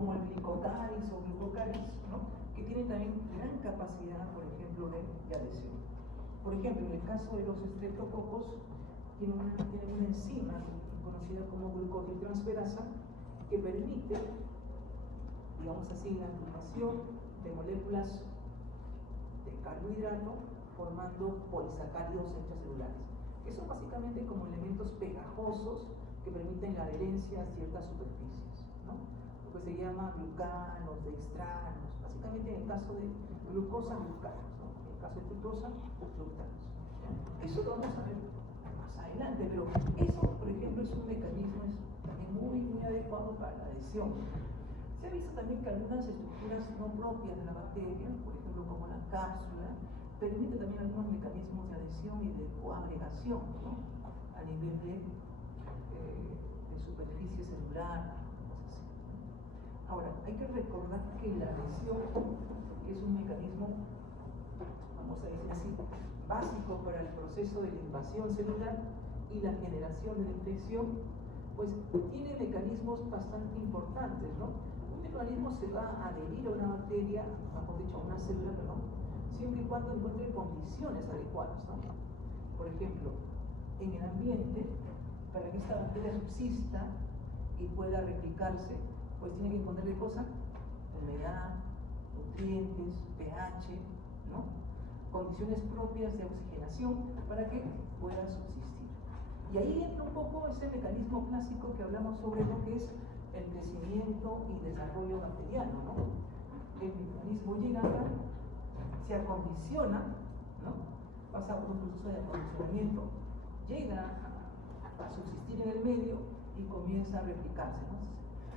como el glicocaris o glucocaris, ¿no? Que tienen también gran capacidad, por ejemplo, de adhesión. Por ejemplo, en el caso de los estreptococos, tienen una enzima conocida como glucosiltransferasa que permite, digamos así, la activación de moléculas de carbohidrato formando polisacáridos extracelulares, que son básicamente como elementos pegajosos que permiten la adherencia a ciertas superficies, ¿no? Lo que se llama glucanos, dextranos, básicamente en el caso de glucosa, glucanos, ¿no? En el caso de fructosa, fructanos. Eso lo vamos a ver más adelante, pero eso, por ejemplo, es un mecanismo también muy adecuado para la adhesión. Se ha visto también que algunas estructuras no propias de la bacteria, por ejemplo como la cápsula, permiten también algunos mecanismos de adhesión y de coagregación, ¿no? A nivel de superficie celular, cosas así. Ahora, hay que recordar que la adhesión, que es un mecanismo, vamos a decir así, básico para el proceso de la invasión celular y la generación de la infección, pues tiene mecanismos bastante importantes, ¿no? Un microorganismo se va a adherir a una bacteria, mejor dicho, a una célula, perdón, siempre y cuando encuentre condiciones adecuadas, ¿no? Por ejemplo, en el ambiente, para que esta bacteria subsista y pueda replicarse, pues tiene que encontrarle cosas, humedad, nutrientes, pH, ¿no? Condiciones propias de oxigenación para que pueda subsistir. Y ahí entra un poco ese mecanismo clásico que hablamos sobre lo que es el crecimiento y desarrollo bacteriano, ¿no? El microorganismo llega acá, se acondiciona, ¿no? Pasa por un proceso de acondicionamiento, llega a subsistir en el medio y comienza a replicarse, ¿no?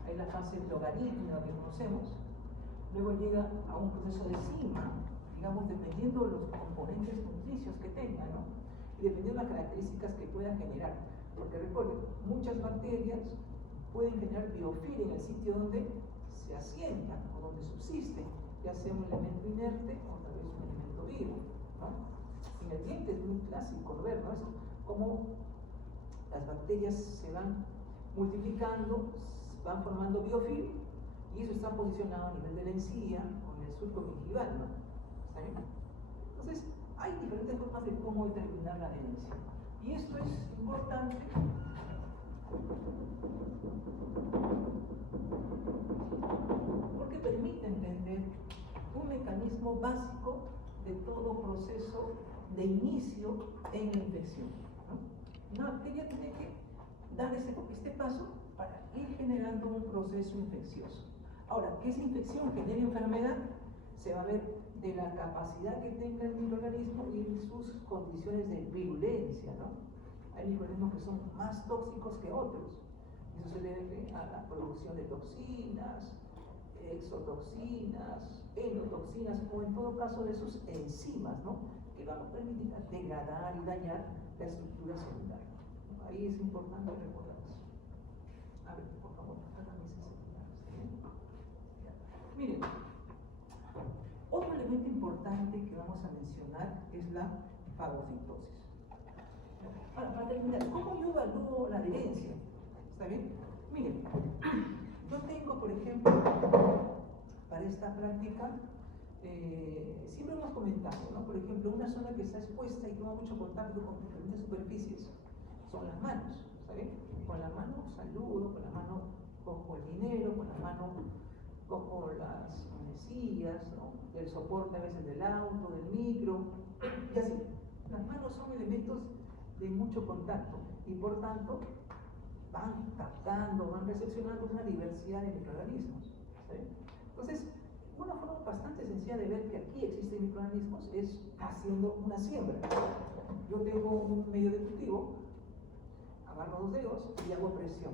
Hay la fase logarítmica que conocemos, luego llega a un proceso de cima, digamos, dependiendo de los componentes nutricios que tenga, ¿no? Y dependiendo de las características que pueda generar. Porque recuerden, muchas bacterias pueden generar biofilm en el sitio donde se asientan o donde subsisten, ya sea un elemento inerte o tal vez un elemento vivo, ¿no? En el diente es muy clásico ver, ¿no? Es como las bacterias se van multiplicando, van formando biofilm y eso está posicionado a nivel de la encía o en el surco gingival, ¿no? ¿Está bien? Entonces, hay diferentes formas de cómo determinar la adherencia. Y esto es importante porque permite entender un mecanismo básico de todo proceso de inicio en la infección, ¿no? Una bacteria tiene que dar este paso para ir generando un proceso infeccioso. Ahora, que esa infección genere enfermedad se va a ver de la capacidad que tenga el microorganismo y sus condiciones de virulencia, ¿no? Hay microorganismos que son más tóxicos que otros. Eso se debe a la producción de toxinas, exotoxinas, endotoxinas o en todo caso de sus enzimas, ¿no? Que van a permitir degradar y dañar la estructura celular. Ahí es importante recordar eso. A ver, por favor, acá mis celulares. Miren, otro elemento importante que vamos a mencionar es la fagocitosis. Ahora, para terminar, ¿cómo yo evalúo la adherencia? ¿Está bien? Miren, yo tengo, por ejemplo, para esta práctica, siempre hemos comentado, ¿no? Por ejemplo, una zona que está expuesta y toma mucho contacto con diferentes superficies son las manos, ¿está bien? Con la mano saludo, con la mano cojo el dinero, con la mano cojo las manecillas, ¿no? El soporte a veces del auto, del micro, y así. Las manos son elementos de mucho contacto y por tanto van captando, van recepcionando una diversidad de microorganismos, ¿sí? Entonces, una forma bastante sencilla de ver que aquí existen microorganismos es haciendo una siembra. Yo tengo un medio de cultivo, agarro los dedos y hago presión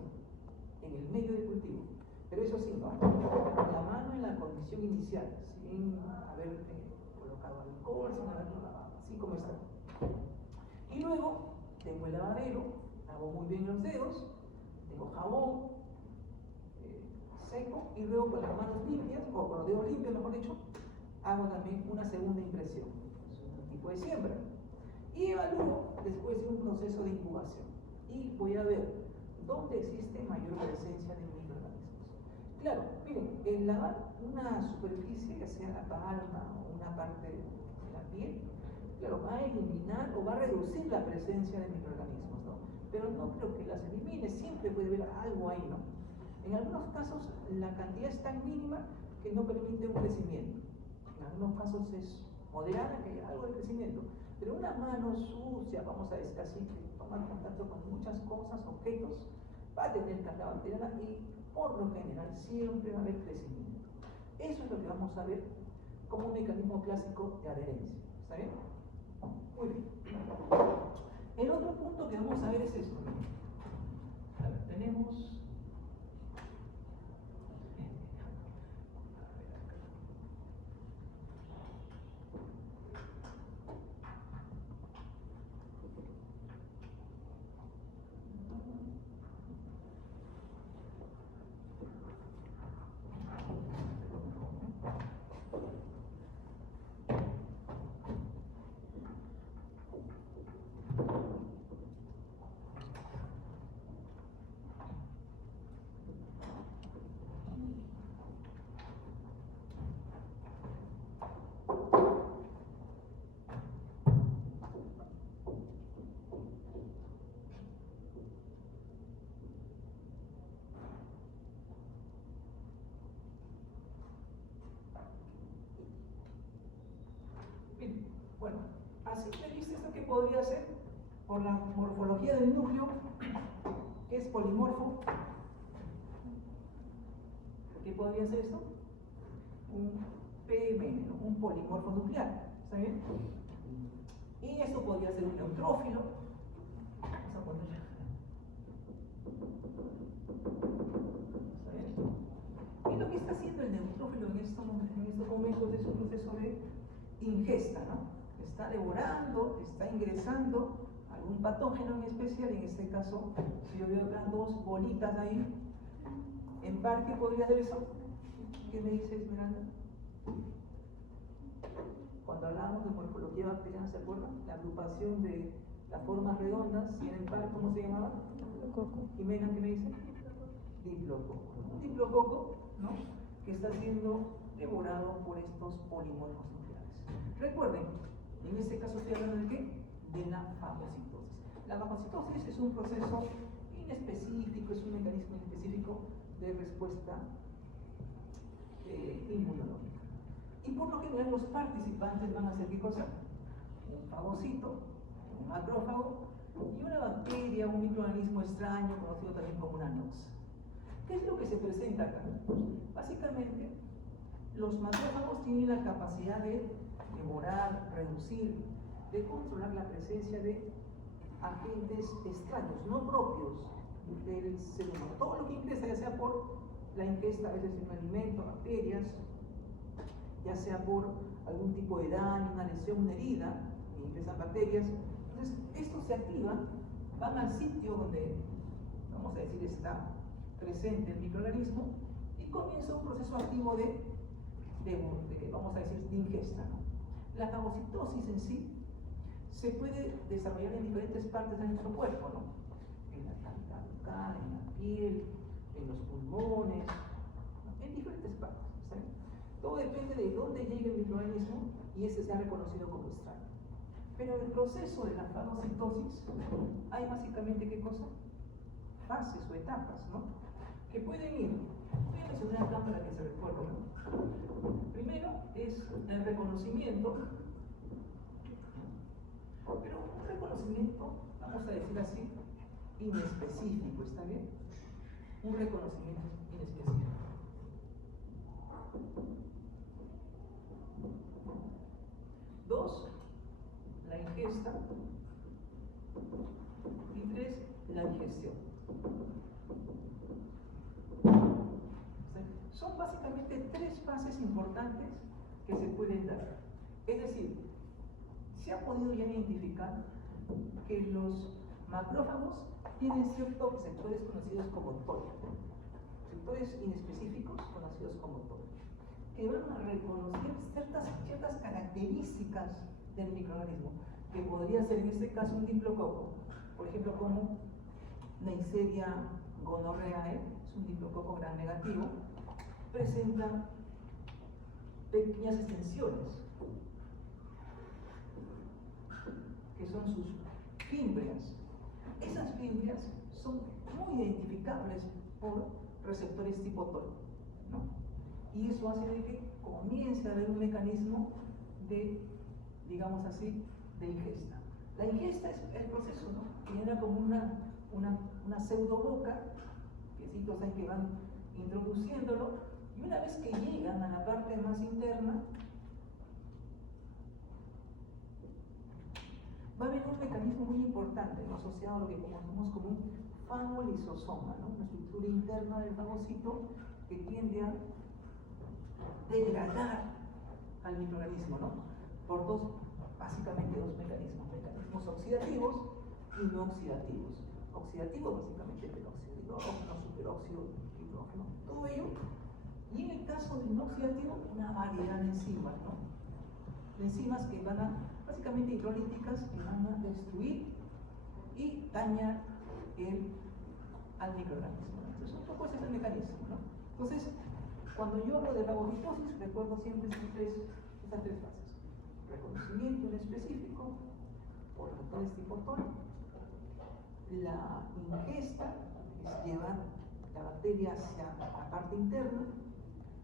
en el medio de cultivo. Pero eso sí, ¿no? La mano en la condición inicial, sin haber colocado alcohol, sin haberlo lavado, así como está. Y luego tengo el lavadero, lavo muy bien los dedos, tengo jabón seco y luego con las manos limpias, o con los dedos limpios mejor dicho, hago también una segunda impresión. Es un tipo de siembra. Y evalúo después de un proceso de incubación. Y voy a ver dónde existe mayor presencia de microorganismos. Claro, miren, el lavar una superficie, ya sea la palma o una parte de la piel, claro, va a eliminar o va a reducir la presencia de microorganismos, ¿no? Pero no creo que las elimine, siempre puede haber algo ahí, ¿no? En algunos casos la cantidad es tan mínima que no permite un crecimiento. En algunos casos es moderada, que hay algo de crecimiento. Pero una mano sucia, vamos a decir así, que toma contacto con muchas cosas, objetos, va a tener carga bacteriana y por lo general siempre va a haber crecimiento. Eso es lo que vamos a ver como un mecanismo clásico de adherencia. ¿Está bien? Muy bien. El otro punto que vamos a ver es esto. A ver, tenemos... Bien, bueno, a simple vista, ¿esto qué podría ser? Por la morfología del núcleo, que es polimorfo, ¿qué podría ser esto? Un PMN, ¿no? Un polimorfo nuclear, ¿está bien? Y esto podría ser un neutrófilo. Vamos a poner. ¿Está bien? Y lo que está haciendo el neutrófilo en estos momentos es un proceso de ingesta, ¿no? Está devorando, está ingresando algún patógeno en especial. En este caso, si yo veo acá dos bolitas ahí, en par, ¿qué podría ser eso? ¿Qué me dice Esmeralda? Cuando hablábamos de morfología bacteriana, ¿se acuerdan? La agrupación de las formas redondas y en el par, ¿cómo se llamaba? Jimena, ¿qué me dice? Diplococo. Un diplococo, ¿no? Que está siendo devorado por estos polimorfos nucleares. Recuerden, en este caso estoy hablando de qué? De la fagocitosis. La fagocitosis es un proceso inespecífico, es un mecanismo específico de respuesta inmunológica. Y por lo general los participantes van a hacer ¿qué cosa? Un fagocito, un macrófago y una bacteria, un microorganismo extraño conocido también como una nox. ¿Qué es lo que se presenta acá? Básicamente, los macrófagos tienen la capacidad de devorar, reducir, de controlar la presencia de agentes extraños, no propios del ser humano. Todo lo que ingresa, ya sea por la ingesta a veces de un alimento, bacterias, ya sea por algún tipo de daño, una lesión, una herida, y ingresan bacterias. Entonces, estos se activan, van al sitio donde, vamos a decir, está presente el microorganismo y comienza un proceso activo de vamos a decir, de ingesta, ¿no? La fagocitosis en sí se puede desarrollar en diferentes partes de nuestro cuerpo, ¿no? En la cavidad bucal, en la piel, en los pulmones, ¿no? En diferentes partes, ¿sí? Todo depende de dónde llegue el microorganismo y ese se ha reconocido como extraño. Pero en el proceso de la fagocitosis hay básicamente ¿qué cosa? Fases o etapas, ¿no? Que pueden ir. Voy a mencionar acá para que se recuerden, ¿no? Primero es el reconocimiento, pero un reconocimiento, vamos a decir así, inespecífico, ¿está bien? Un reconocimiento inespecífico. Dos, la ingesta. Y tres, la digestión. Son básicamente tres fases importantes que se pueden dar. Es decir, se ha podido ya identificar que los macrófagos tienen ciertos sectores conocidos como TOI, sectores inespecíficos conocidos como TOI, que van a reconocer ciertas características del microorganismo, que podría ser en este caso un diplococo, por ejemplo como Neisseria gonorrhoeae, es un diplococo gram negativo, presenta pequeñas extensiones, que son sus fímbrias. Esas fímbrias son muy identificables por receptores tipo TOL, ¿no? Y eso hace de que comience a haber un mecanismo de, digamos así, de ingesta. La ingesta es el proceso, ¿no? Genera como una pseudo boca, piecitos ahí que van introduciéndolo, y una vez que llegan a la parte más interna, va a haber un mecanismo muy importante, ¿no? Asociado a lo que conocemos como un fagolisosoma, ¿no? Una estructura interna del fagocito que tiende a degradar al microorganismo, ¿no? Por básicamente dos mecanismos oxidativos y no oxidativos. Oxidativos básicamente peróxido de hidrógeno, superóxido de hidrógeno, todo ello. Y en el caso del no oxidativo, una variedad de enzimas, ¿no? De enzimas que van a, básicamente hidrolíticas, que van a destruir y dañar al microorganismo. Entonces, un poco ese es el mecanismo, ¿no? Entonces, cuando yo hablo de fagocitosis, recuerdo siempre estas tres fases. Reconocimiento en específico por factores tipo TOL, la ingesta, que es llevar la bacteria hacia la parte interna,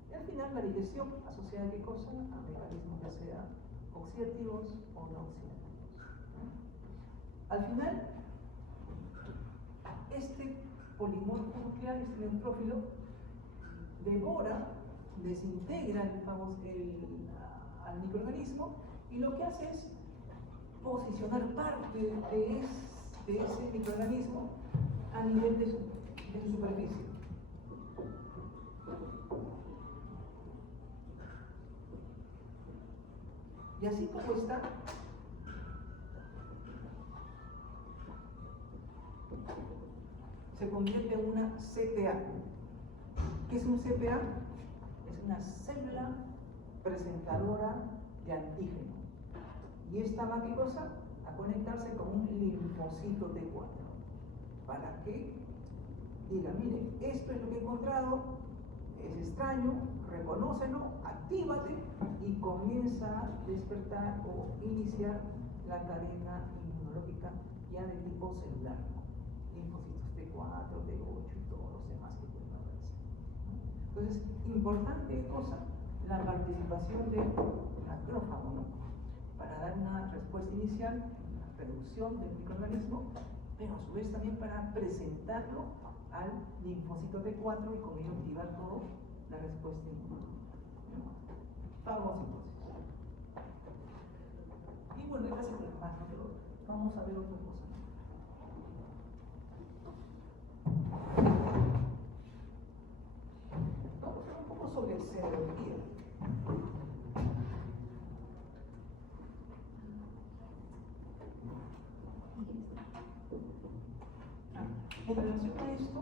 y al final la digestión, asociada a qué cosa? A mecanismos ya sea oxidativos o no oxidativos. Al final, este polimorfo nuclear, este neutrófilo, devora, desintegra al microorganismo, y lo que hace es posicionar parte de ese microorganismo a nivel de su superficie. Y así como está, se convierte en una CPA. ¿Qué es un CPA? Es una célula presentadora de antígeno. Y esta va, ¿qué cosa? A conectarse con un linfocito T4. ¿Para qué? Diga, mire, esto es lo que he encontrado, es extraño, reconócelo, actívate y comienza a despertar o iniciar la cadena inmunológica ya de tipo celular, ¿no? Linfocitos T4, T8 y todos los demás que pueden aparecer. Entonces, importante cosa, la participación del macrófago, ¿no? Para dar una respuesta inicial, una reducción del microorganismo, pero a su vez también para presentarlo al linfocito T4 y con ello activar toda la respuesta inmunológica. Fagocitosis. Y bueno, casi por el más, ¿no? Pero vamos a ver otra cosa. Vamos a hablar un poco sobre serología. En relación a esto,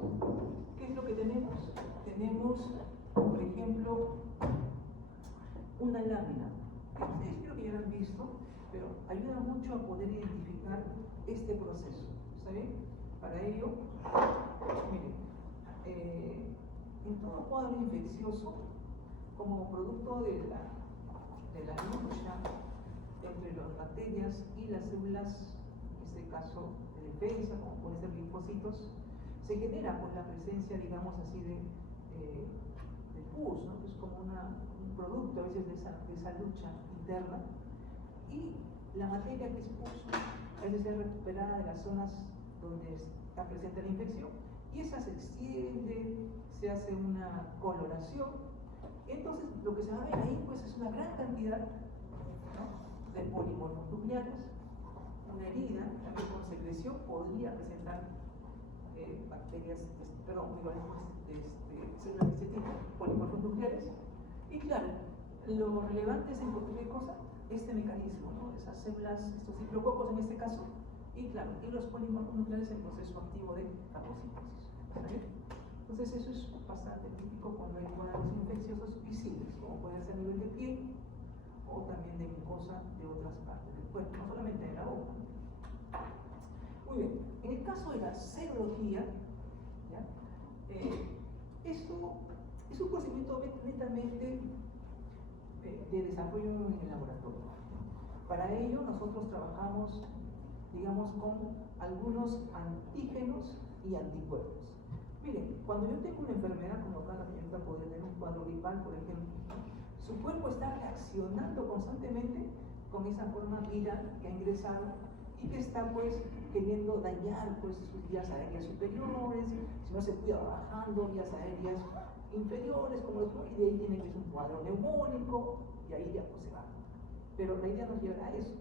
¿qué es lo que tenemos? Tenemos, por ejemplo, una lámina. Ustedes creo que ya lo han visto, pero ayuda mucho a poder identificar este proceso. ¿Está bien? Para ello, miren, en todo cuadro infeccioso, como producto de la lucha entre las bacterias y las células, en este caso de defensa, como pueden ser linfocitos, se genera por la presencia, digamos así, de pus, ¿no? Es como un producto a veces de esa lucha interna, y la materia que es pus a veces es recuperada de las zonas donde está presente la infección, y esa se extiende, se hace una coloración. Entonces lo que se va a ver ahí pues es una gran cantidad, ¿no?, de polimorfos nucleares. Una herida también con secreción podría presentar bacterias, células de este tipo, polimorfos nucleares. Y claro, lo relevante es encontrar qué cosa, este mecanismo, ¿no?, esas células, estos ciclococos en este caso, y claro, y los polimorfos nucleares en proceso activo de fagocitosis. Entonces eso es bastante típico cuando hay cuadros infecciosos visibles, como puede ser a nivel de piel o también de mucosa de otras partes del cuerpo, no solamente de la boca. Muy bien, en el caso de la serología, ¿ya? Esto Es un procedimiento netamente de desarrollo en el laboratorio. Para ello nosotros trabajamos, digamos, con algunos antígenos y anticuerpos. Miren, cuando yo tengo una enfermedad, como acá la señorita podría tener un cuadro gripal, por ejemplo, su cuerpo está reaccionando constantemente con esa forma viral que ha ingresado y que está pues queriendo dañar pues sus vías aéreas superiores, si no se cuida bajando vías aéreas inferiores, como los, y de ahí tiene que ser un cuadro neumónico y ahí ya pues se va. Pero la idea nos lleva a eso,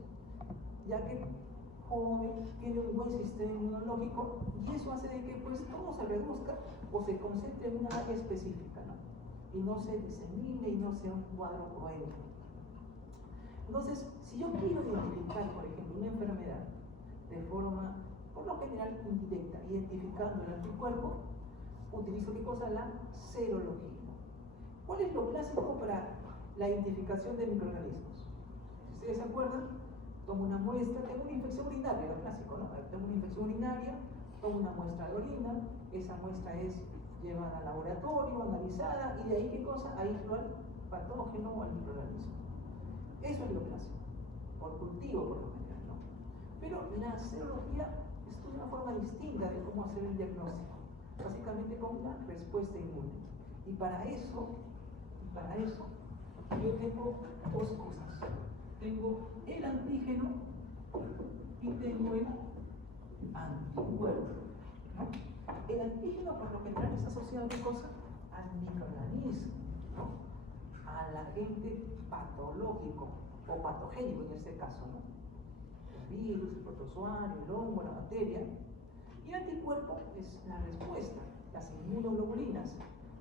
ya que joven tiene un buen sistema inmunológico y eso hace de que pues todo se reduzca o se concentre en una área específica, ¿no? Y no se disemine y no sea un cuadro cruento. Entonces, si yo quiero identificar, por ejemplo, una enfermedad de forma, por lo general, indirecta, identificando el anticuerpo, utilizo ¿qué cosa? La serología. ¿Cuál es lo clásico para la identificación de microorganismos? Si ustedes se acuerdan, tomo una muestra, tengo una infección urinaria, lo clásico, ¿no? Tengo una infección urinaria, tomo una muestra de orina, esa muestra es llevada al laboratorio, analizada, y de ahí ¿qué cosa? Aíslo al patógeno o al microorganismo. Eso es lo clásico, por cultivo por lo general, ¿no? Pero la serología es una forma distinta de cómo hacer el diagnóstico, básicamente con la respuesta inmune. Y para eso, yo tengo dos cosas. Tengo el antígeno y tengo el anticuerpo, ¿no? El antígeno por lo general está asociado a ¿qué cosa? Al microorganismo, ¿no? Al agente patológico o patogénico en este caso, ¿no? El virus, el protozoario, el hongo, la bacteria. Y el anticuerpo es la respuesta, las inmunoglobulinas,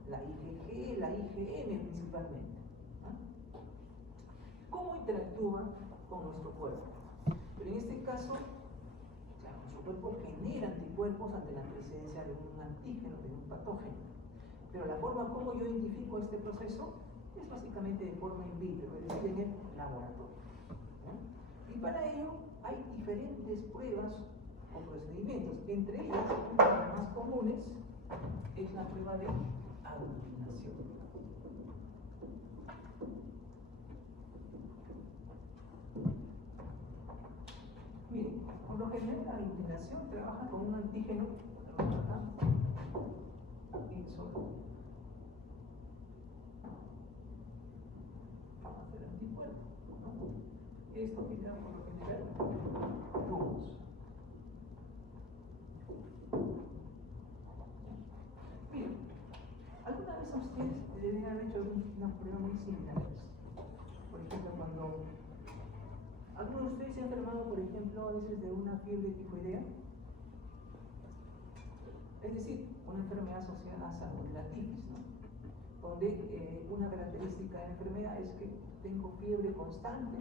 la IgG, la IgM principalmente, ¿no? ¿Cómo interactúa con nuestro cuerpo? Pero en este caso, claro, nuestro cuerpo genera anticuerpos ante la presencia de un antígeno, de un patógeno. Pero la forma como yo identifico este proceso es básicamente de forma in vitro, es decir, en el laboratorio, ¿no? Y para ello hay diferentes pruebas o procedimientos. Entre ellas, una de las más comunes es la prueba de aglutinación. Miren, por lo general la aglutinación trabaja con un antígeno, acá, y solo el anticuerpo, ¿no? Esto genera por lo general grumos. Miren, alguna vez a ustedes deben haber hecho una prueba muy similar. Por ejemplo, cuando algunos de ustedes se han enfermado, por ejemplo, a veces de una fiebre tifoidea, es decir, una enfermedad asociada a salmonelatitis, ¿no? Donde una característica de la enfermedad es que tengo fiebre constante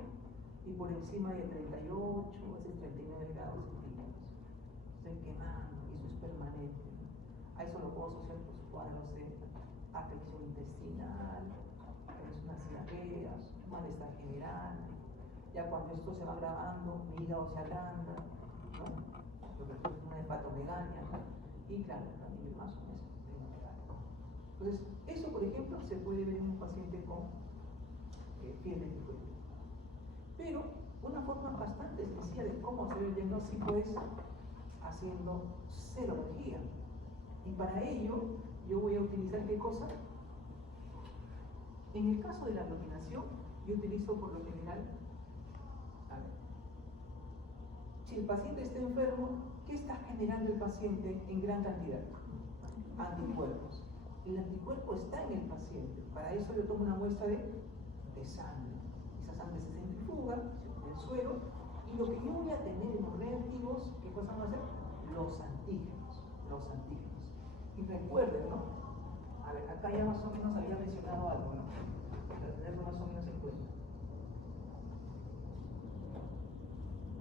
y por encima de 38, a veces 39 grados centígrados. Estoy quemando y eso es permanente, ¿no? A eso lo puedo asociar con cuadros de afección intestinal, unas diarreas, malestar general. Ya cuando esto se va agravando, mi hígado se agranda, ¿no? Lo que es una hepatomegalia, ¿no? Y claro, también más o menos hepatomegalia. Entonces, eso por ejemplo se puede ver en un paciente con fiebre tifoidea. Pero una forma bastante sencilla de cómo hacer el diagnóstico es haciendo serología. Y para ello, yo voy a utilizar ¿qué cosa? En el caso de la aglutinación, yo utilizo por lo general, a ver, si el paciente está enfermo, ¿qué está generando el paciente en gran cantidad? Anticuerpos. El anticuerpo está en el paciente. Para eso yo tomo una muestra de sangre. Esa sangre se centrifuga, se pone el suero, y lo que yo voy a tener en los reactivos, ¿qué cosa van a ser? Los antígenos. Los antígenos. Y recuerden, ¿no? A ver, acá ya más o menos había mencionado algo, ¿no? Para tenerlo más o menos en cuenta.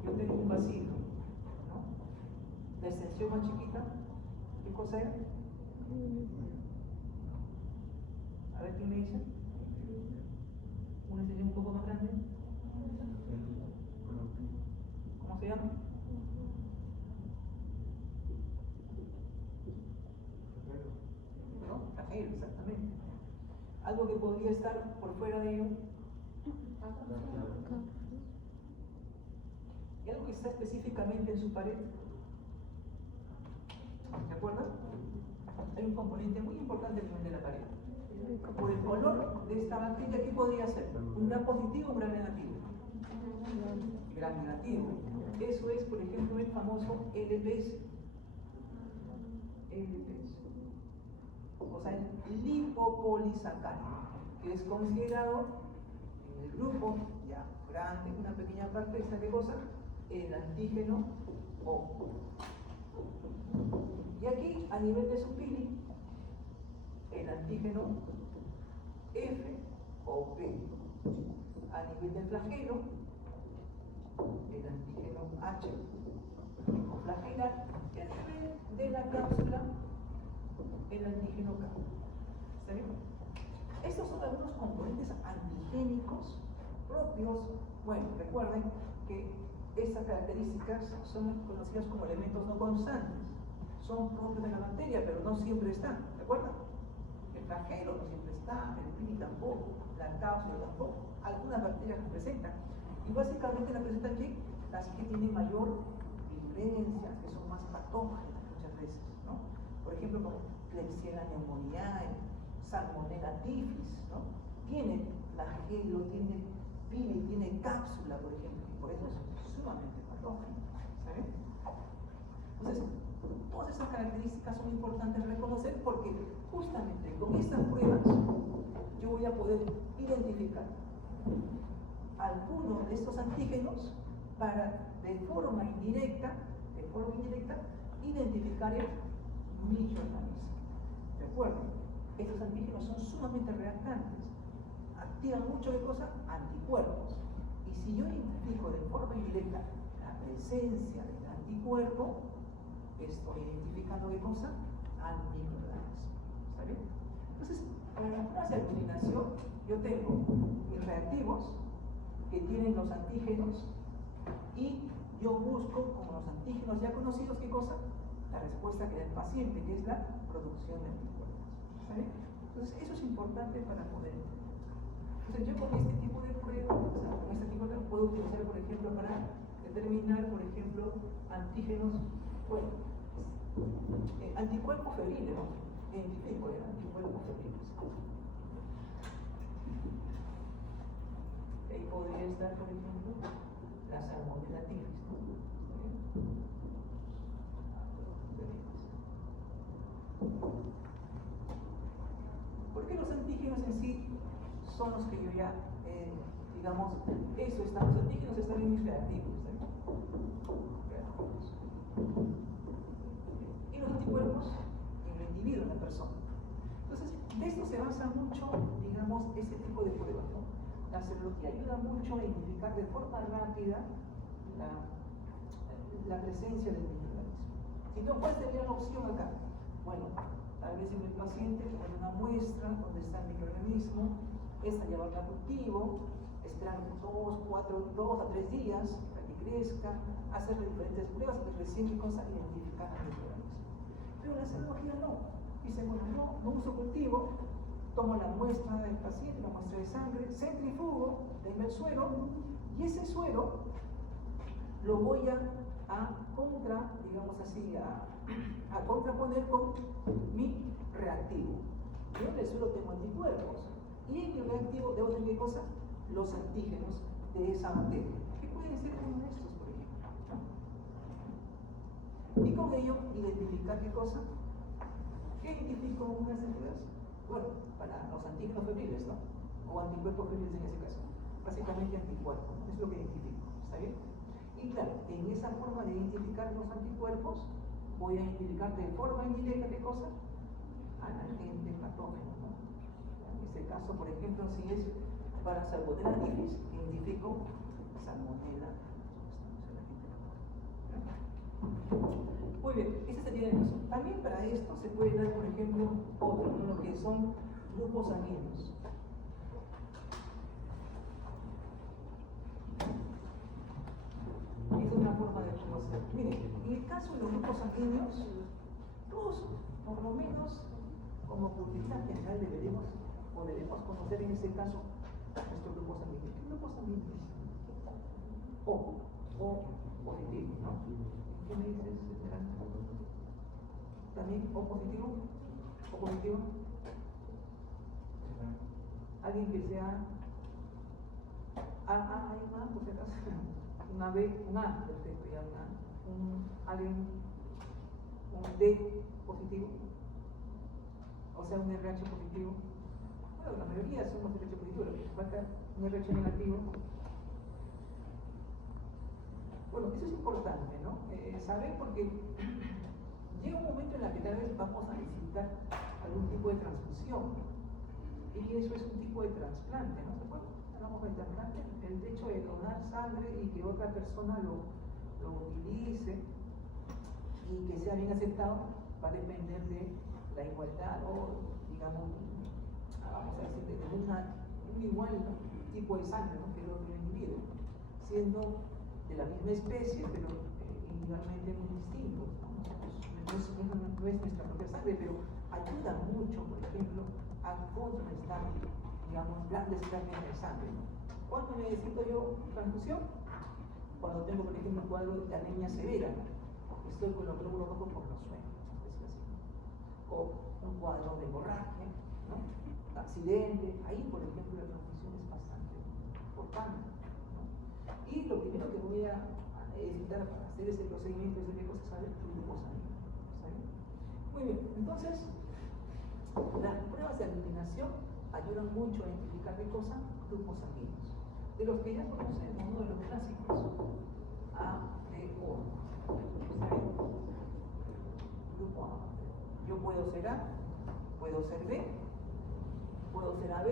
Yo tengo un vasito, ¿no? La extensión más chiquita, ¿qué cosa era? A ver, ¿quién me dice? Una extensión un poco más grande. ¿Cómo se llama? ¿No? Flagelo, exactamente. podría estar por fuera de ello? ¿Y algo que está específicamente en su pared? ¿De acuerdo? Hay un componente muy importante a nivel de la pared. Por el color de esta bacteria, ¿qué podría ser? ¿Un gran positivo o un gran negativo? Gran negativo. Eso es, por ejemplo, el famoso LPS. LPS. O sea, el lipopolisacárido, que es considerado en el grupo ya grande, una pequeña parte de esta ¿qué cosa? El antígeno O. Y aquí, a nivel de su pili, el antígeno F o P. A nivel del flagelo, el antígeno H o flagelar. Y a nivel de la cápsula, el antígeno K. ¿Está bien? Estos son algunos componentes antigénicos propios. Bueno, recuerden que estas características son conocidas como elementos no constantes. Son propios de la bacteria, pero no siempre están, ¿de acuerdo? El flagelo no siempre está, el pili tampoco, la cápsula tampoco. Algunas bacterias lo presentan. Y básicamente la presentan ¿qué? Las que tienen mayor virulencia, que son más patógenas muchas veces, ¿no? Por ejemplo, como Klebsiella pneumoniae, Salmonella typhus, ¿no? Tiene flagelo, tiene pili, tiene cápsula, por ejemplo, y por eso es sumamente patógeno, ¿saben? Entonces, todas esas características son importantes reconocer porque justamente con estas pruebas yo voy a poder identificar algunos de estos antígenos para de forma indirecta identificar el microorganismo. ¿De acuerdo? Estos antígenos son sumamente reactantes, activan mucho de cosas, anticuerpos. Y si yo identifico de forma indirecta la presencia del anticuerpo, estoy identificando qué cosa, al microorganismo. ¿Está bien? Entonces, para la fase de aglutinación, yo tengo mis reactivos que tienen los antígenos y yo busco, como los antígenos ya conocidos, ¿qué cosa? La respuesta que da el paciente, que es la producción de anticuerpos. ¿Está bien? Entonces, eso es importante para poder entender. Entonces, yo con este tipo de pruebas, o sea, con este tipo de pruebas puedo utilizar, por ejemplo, para determinar, por ejemplo, antígenos, bueno, anticuerpos febriles, ¿no? Identifico el anticuerpos febriles. Ahí podría estar, por ejemplo, la Salmonella typhus, ¿no? Porque los antígenos en sí son los que yo ya, digamos, los antígenos están en mis reactivos, y los anticuerpos en el individuo, en la persona. Entonces, de esto se basa mucho, digamos, este tipo de pruebas, ¿no? La serología ayuda mucho a identificar de forma rápida la presencia del microorganismo. Si no, ¿cuál sería la opción acá? Bueno, tal vez en el paciente tomar una muestra donde está el microorganismo, esta llevarla a cultivo, esperar 2 a 3 días para que crezca, hacer diferentes pruebas y recién identificar el microorganismo. Pero la serología no. Dice, bueno, no uso cultivo, tomo la muestra del paciente, la muestra de sangre, centrifugo, denme el suero, y ese suero lo voy a contraponer con mi reactivo. Yo en el suero tengo anticuerpos, y en mi reactivo debo tener ¿qué cosa? Los antígenos de esa bacteria, que pueden ser uno de estos, por ejemplo, ¿no? Y con ello identificar ¿qué cosa? ¿Qué identifico unas pruebas? Bueno, para los antígenos febriles, ¿no? O anticuerpos febriles en ese caso. Básicamente anticuerpos, ¿no? Es lo que identifico, ¿está bien? Y claro, en esa forma de identificar los anticuerpos, voy a identificar de forma indirecta ¿qué cosa? Al agente patógeno, ¿no? En este caso, por ejemplo, si es para Salmonella typhus, identifico Salmonella. Muy bien, ese sería el caso. También para esto se puede dar, por ejemplo, otro, ¿no? Lo que son grupos sanguíneos. Esa es una forma de conocer. Miren, en el caso de los grupos sanguíneos, todos, por lo menos, como cultura general, deberemos podremos conocer en ese caso nuestro grupo sanguíneo. ¿Qué grupo sanguíneo es? O positivo, ¿no? ¿Qué me dices? ¿También O positivo? ¿O positivo? Alguien que sea A, hay una, por si acaso, una B, un A, perfecto, ya alguien, un D positivo, o sea, un RH positivo. Bueno, la mayoría somos RH positivo, lo que falta un RH negativo. Bueno, eso es importante, ¿no? Saber, porque llega un momento en el que tal vez vamos a necesitar algún tipo de transfusión, y eso es un tipo de trasplante, ¿no? Hablamos de trasplante, el hecho de donar sangre y que otra persona lo utilice y que sea bien aceptado va a depender de la igualdad o, digamos, vamos a decir, de un igual tipo de sangre, ¿no?, que el otro individuo, siendo de la misma especie, pero individualmente muy distintos, ¿no? No es nuestra propia sangre, pero ayuda mucho, por ejemplo, a contrarrestar, digamos, grandes pérdidas de sangre. ¿Cuándo necesito yo transfusión? Cuando tengo, por ejemplo, un cuadro de anemia severa, estoy con los glóbulos rojos por los sueños, es así. O un cuadro de hemorragia, ¿no?, accidente, ahí, por ejemplo, la transfusión es bastante importante, ¿no? Y lo primero que voy a necesitar para hacer ese procedimiento es de qué cosa sabe el grupo sanguíneo, ¿sabe? Muy bien, entonces, las pruebas de eliminación ayudan mucho a identificar qué cosa, grupos sanguíneos, de los que ya conocemos, uno de los clásicos, A, D, O. ¿Está bien? Grupo A. Yo puedo ser A, puedo ser B, puedo ser AB,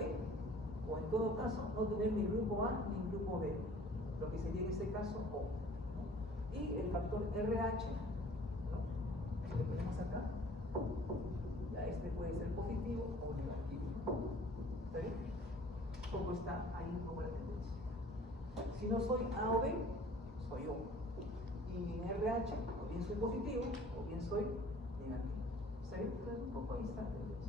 o en todo caso no tener ni grupo A ni grupo B, lo que sería en este caso O, ¿no? Y el factor RH, ¿no?, lo ponemos acá, ya este puede ser positivo o negativo. ¿Está bien? Como está ahí un poco la tendencia. Si no soy A o B, soy O. Y en RH, o bien soy positivo, o bien soy negativo. ¿Está bien? Entonces, un poco ahí está la tendencia.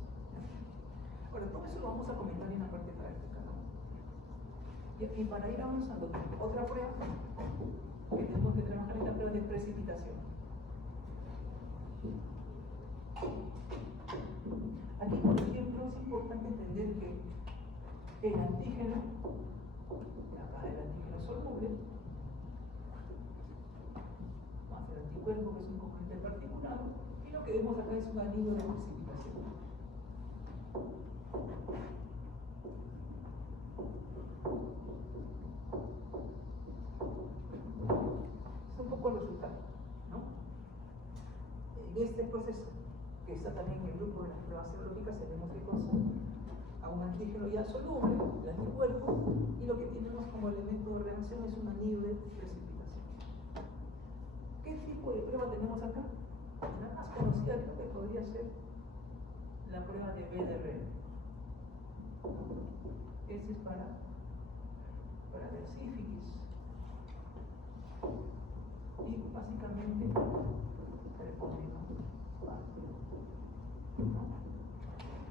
Ahora, todo eso lo vamos a comentar en la parte práctica, ¿no? Y para ir avanzando, otra prueba que tenemos que trabajar es la prueba de precipitación. Aquí, por ejemplo, es importante entender que el antígeno, acá el antígeno soluble, más el anticuerpo, que es un componente particulado, y lo que vemos acá es un anillo de precipitación. Es un poco el resultado, ¿no? En este proceso, que está también en el grupo de las pruebas serológicas, tenemos qué cosa, a un antígeno ya soluble, el anticuerpo, y lo que tenemos como elemento de reacción es un anillo de precipitación. ¿Qué tipo de prueba tenemos acá? La más conocida creo que podría ser la prueba de BDR. Este es para ver sífilis. Y básicamente respondemos.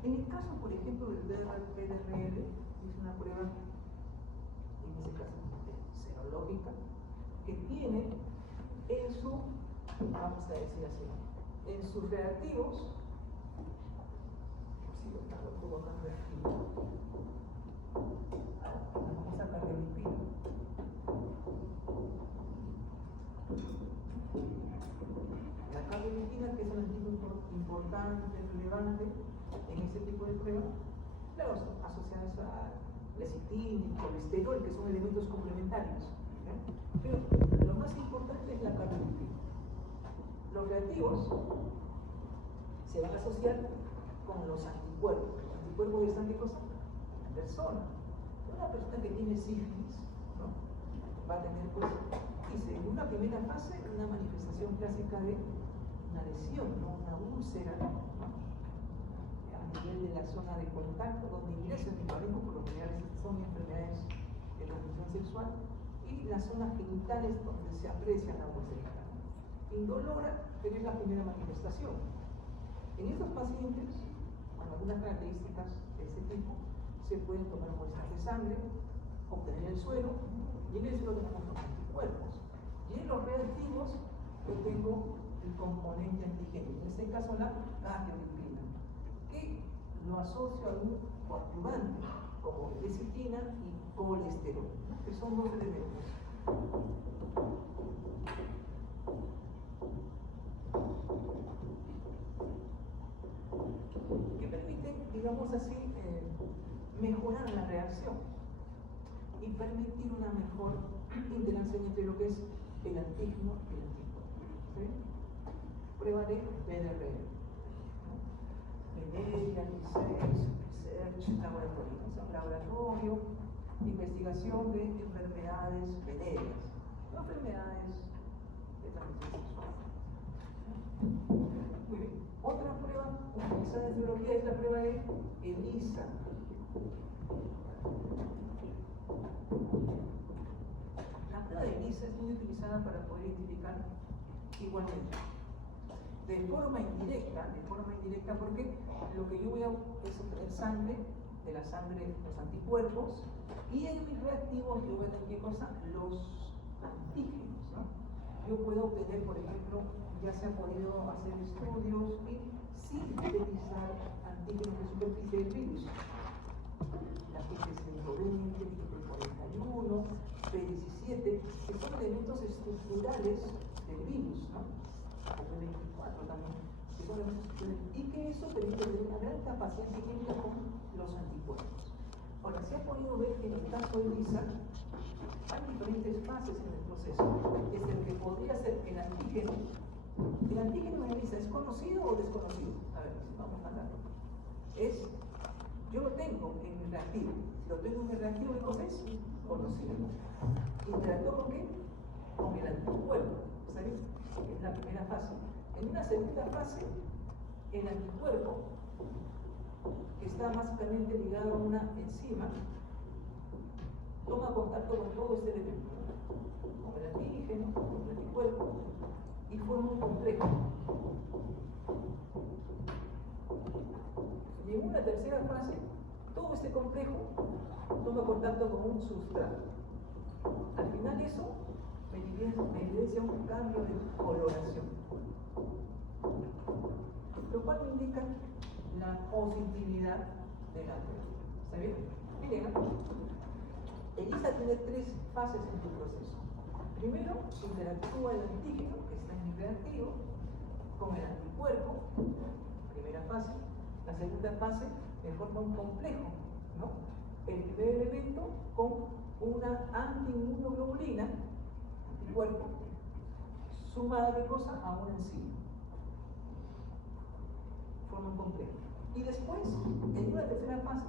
En el caso, por ejemplo, del BDRL, es una prueba, en ese caso, serológica, que tiene en su, vamos a decir así, en sus reactivos, si lo puedo acá reactivo, vamos a sacar de lipina. La carbolipina, que es un antígeno importante, relevante en este tipo de pruebas, claro, asociadas a lecitina y colesterol, que son elementos complementarios. Pero lo más importante es la carbolipina. Los reactivos se van a asociar con los anticuerpos. Los anticuerpos están ¿qué cosa? La persona. Una persona que tiene sífilis, ¿no?, va a tener, pues, dice, en una primera fase, una manifestación clásica de una lesión, ¿no?, una úlcera, ¿no?, a nivel de la zona de contacto, donde ingresa el microorganismo, por lo general son enfermedades de transmisión sexual, y las zonas genitales donde se aprecia la úlcera. Indolora, pero es la primera manifestación. En estos pacientes, con algunas características de ese tipo, se pueden tomar muestras de sangre, obtener el suero, y en el suelo tenemos los anticuerpos. Y en los reactivos yo tengo el componente antigénico, en este caso la cardioglipina, que lo asocio a un coadyuvante, como lecitina y colesterol, que son dos elementos. Que permiten, digamos así, mejorar la reacción y permitir una mejor interacción entre lo que es el antígeno y el anticuerpo. ¿Sí? Prueba de PDR. Veneria, Research Laboratory. Es un laboratorio de investigación de enfermedades venéreas, no enfermedades de transmisión sexual. Muy bien. Otra prueba utilizada en biología es la prueba de ELISA. La prueba de ELISA es muy utilizada para poder identificar igualmente de forma indirecta, porque lo que yo voy a es obtener sangre, de la sangre los anticuerpos, y en mis reactivos yo voy a tener ¿qué cosa? Los antígenos, ¿no? Yo puedo obtener, por ejemplo, ya se ha podido hacer estudios y sintetizar antígenos de superficie del virus. La PT120, PT41, P17, que son elementos estructurales del virus, ¿no? P24 también, que son elementos estructurales, y que eso permite tener una gran capacidad antigénica con los anticuerpos. Ahora, se ha podido ver que en el caso de ELISA hay diferentes fases en el proceso. Es el que podría ser el antígeno. ¿El antígeno de ELISA es conocido o desconocido? A ver, vamos a hablar. Yo lo tengo en mi reactivo. Si lo tengo en mi reactivo, ¿qué cosa es? Conocido. ¿Interactúa con qué? Con el anticuerpo. ¿Sabes? Es la primera fase. En una segunda fase, el anticuerpo está básicamente ligado a una enzima, toma contacto con todo este elemento, con el antígeno, con el anticuerpo, y forma un complejo. Y en una tercera fase, todo este complejo toma contacto con un sustrato. Al final eso me evidencia un cambio de coloración, lo cual me indica la positividad de la prueba. ¿Está bien? Miren, ELISA tiene tres fases en su proceso. Primero, interactúa el antígeno, que está en el reactivo, con el anticuerpo, primera fase. La segunda fase me forma un complejo, ¿no? El primer elemento con una antiinmunoglobulina, anticuerpo, sumada de cosa a una enzima. Forma un complejo. Y después, en una tercera fase,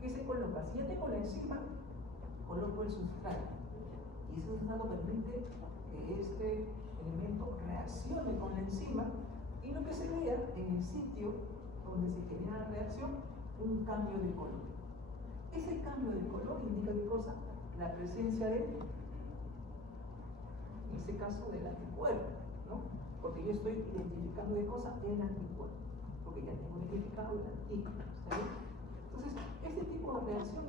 ¿qué se coloca? Si ya tengo la enzima, coloco el sustrato. Y ese sustrato permite que este elemento reaccione con la enzima y lo que se vea en el sitio donde se genera la reacción, un cambio de color. Ese cambio de color indica ¿qué cosa? La presencia de, en este caso, del anticuerpo, ¿no? Porque yo estoy identificando de cosa el anticuerpo, porque ya tengo identificado el antígeno, ¿está bien? Entonces, este tipo de reacción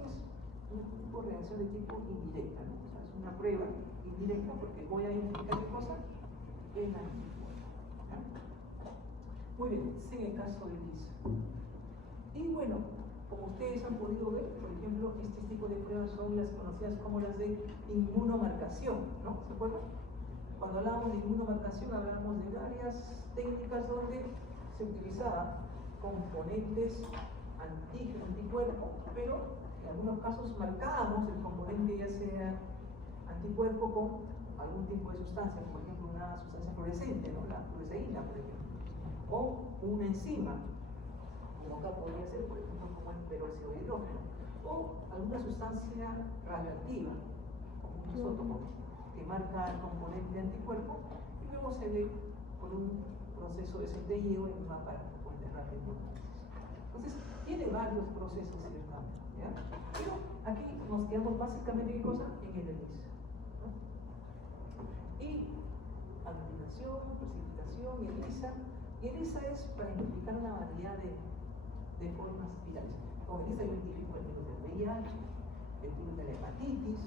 es un tipo de reacción de tipo indirecta, ¿no? O sea, es una prueba indirecta porque voy a identificar qué cosa, el anticuerpo, ¿no? Muy bien, en el caso de ELISA. Y bueno, como ustedes han podido ver, por ejemplo, este tipo de pruebas son las conocidas como las de inmunomarcación, ¿no? ¿Se acuerdan? Cuando hablábamos de inmunomarcación, hablábamos de varias técnicas donde se utilizaban componentes antígeno, anticuerpo, pero en algunos casos marcábamos el componente ya sea anticuerpo con algún tipo de sustancia, por ejemplo una sustancia fluorescente, ¿no? La fluoresceína, por ejemplo, o una enzima, como acá podría ser, por ejemplo, como el peróxido de hidrógeno, o alguna sustancia radioactiva, como un isótopo, que marca el componente anticuerpo, y luego se ve por un proceso de centelleo en un aparato de radioanálisis. Entonces, tiene varios procesos ciertamente, ¿ya? Pero aquí nos quedamos básicamente en cosa, en el ELISA, ¿no? Y aglutinación, precipitación, ELISA. Y ELISA es para identificar una variedad de formas virales. Con ELISA yo identifico el virus del VIH, el virus de la hepatitis,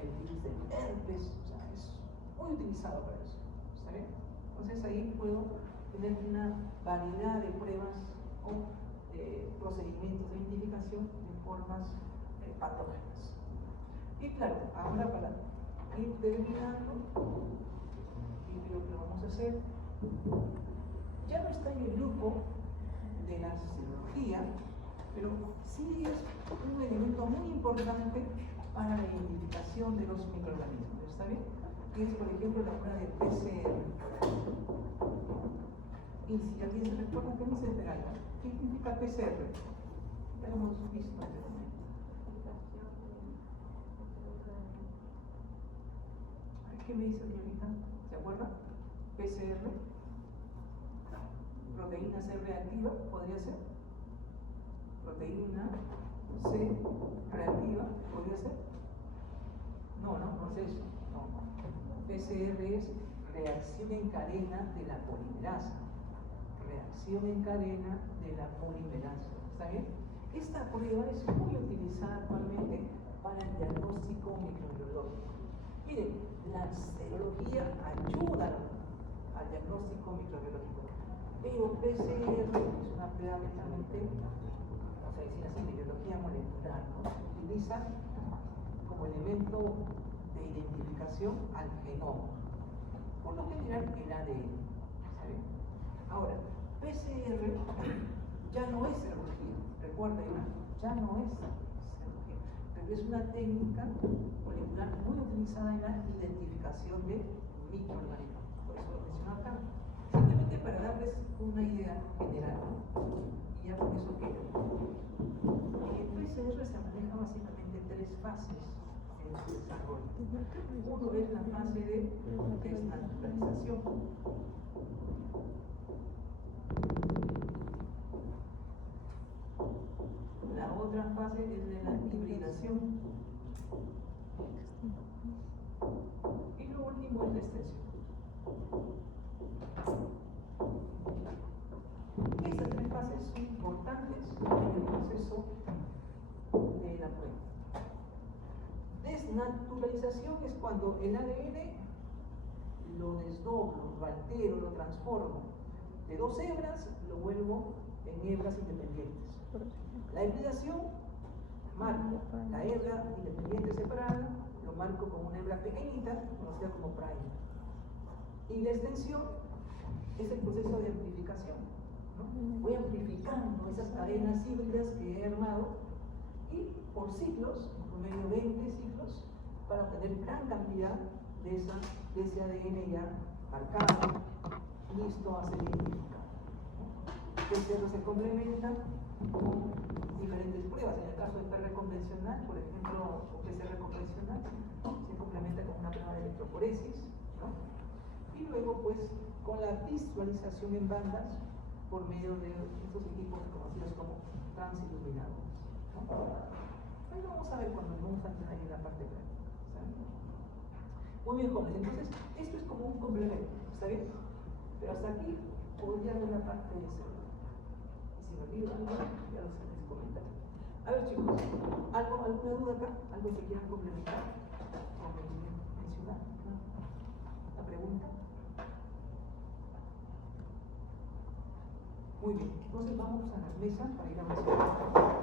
el virus del herpes, o sea, es muy utilizado para eso, ¿está bien? Entonces ahí puedo tener una variedad de pruebas o procedimientos de identificación de formas patógenas. Y claro, ahora para ir terminando, y creo que lo vamos a hacer, ya no está en el grupo de la serología, pero sí es un elemento muy importante para la identificación de los microorganismos, ¿está bien? Que es, por ejemplo, la prueba de PCR. Y si alguien se recuerda, ¿qué dice Esmeralda? ¿Qué significa PCR? Ya lo hemos visto anteriormente. ¿Qué me dice señorita? ¿Se acuerda? PCR. Proteína C reactiva, ¿podría ser? Proteína C reactiva, ¿podría ser? No es eso. No. PCR es reacción en cadena de la polimerasa. Reacción en cadena de la polimerasa. ¿Está bien? Esta prueba es muy utilizada actualmente para el diagnóstico microbiológico. Miren, la serología ayuda al diagnóstico microbiológico, pero PCR es una prueba netamente, vamos a decir así, de biología molecular, ¿no? Se utiliza como elemento de identificación al genoma, por lo general el ADN. ¿Saben? Ahora, PCR ya no es serología, recuerda, ya no es serología, pero es una técnica molecular muy utilizada en la identificación de microorganismos. Por eso lo menciono acá. Simplemente para darles una idea general, ¿no? Y ya con eso queda. El PCR se maneja básicamente tres fases en su desarrollo. Uno es la fase de desnaturalización. La otra fase es de la hibridación. Y lo último es la extensión. Estas tres fases son importantes en el proceso de la prueba. Desnaturalización es cuando el ADN lo desdoblo, lo altero, lo transformo. De 2 hebras lo vuelvo en hebras independientes. La hibridación, marco la hebra independiente separada, lo marco con una hebra pequeñita, conocida como primer. Y la extensión es el proceso de amplificación, ¿no? Voy amplificando esas cadenas híbridas que he armado y por ciclos, en promedio 20 ciclos, para obtener gran cantidad de ese ADN ya marcado, listo a ser identificado. Esto se complementa con diferentes pruebas. En el caso de PCR convencional, por ejemplo, o PCR convencional, se complementa con una prueba de electroforesis, ¿no? Y luego, pues, con la visualización en bandas por medio de estos equipos conocidos como transiluminadores, ¿no? Pues vamos a ver cuando vamos a entrar en la parte práctica, ¿saben? Muy bien, jóvenes. Entonces, esto es como un complemento, ¿está bien? Pero hasta aquí podría ver la parte de seguridad. Si me olvido algo, ya lo sé, les comentaré. A ver, chicos, ¿alguna duda acá? ¿Algo que quieran complementar? ¿O mencionar? ¿No? ¿La pregunta? Muy bien, entonces vamos a las mesas para ir avanzando.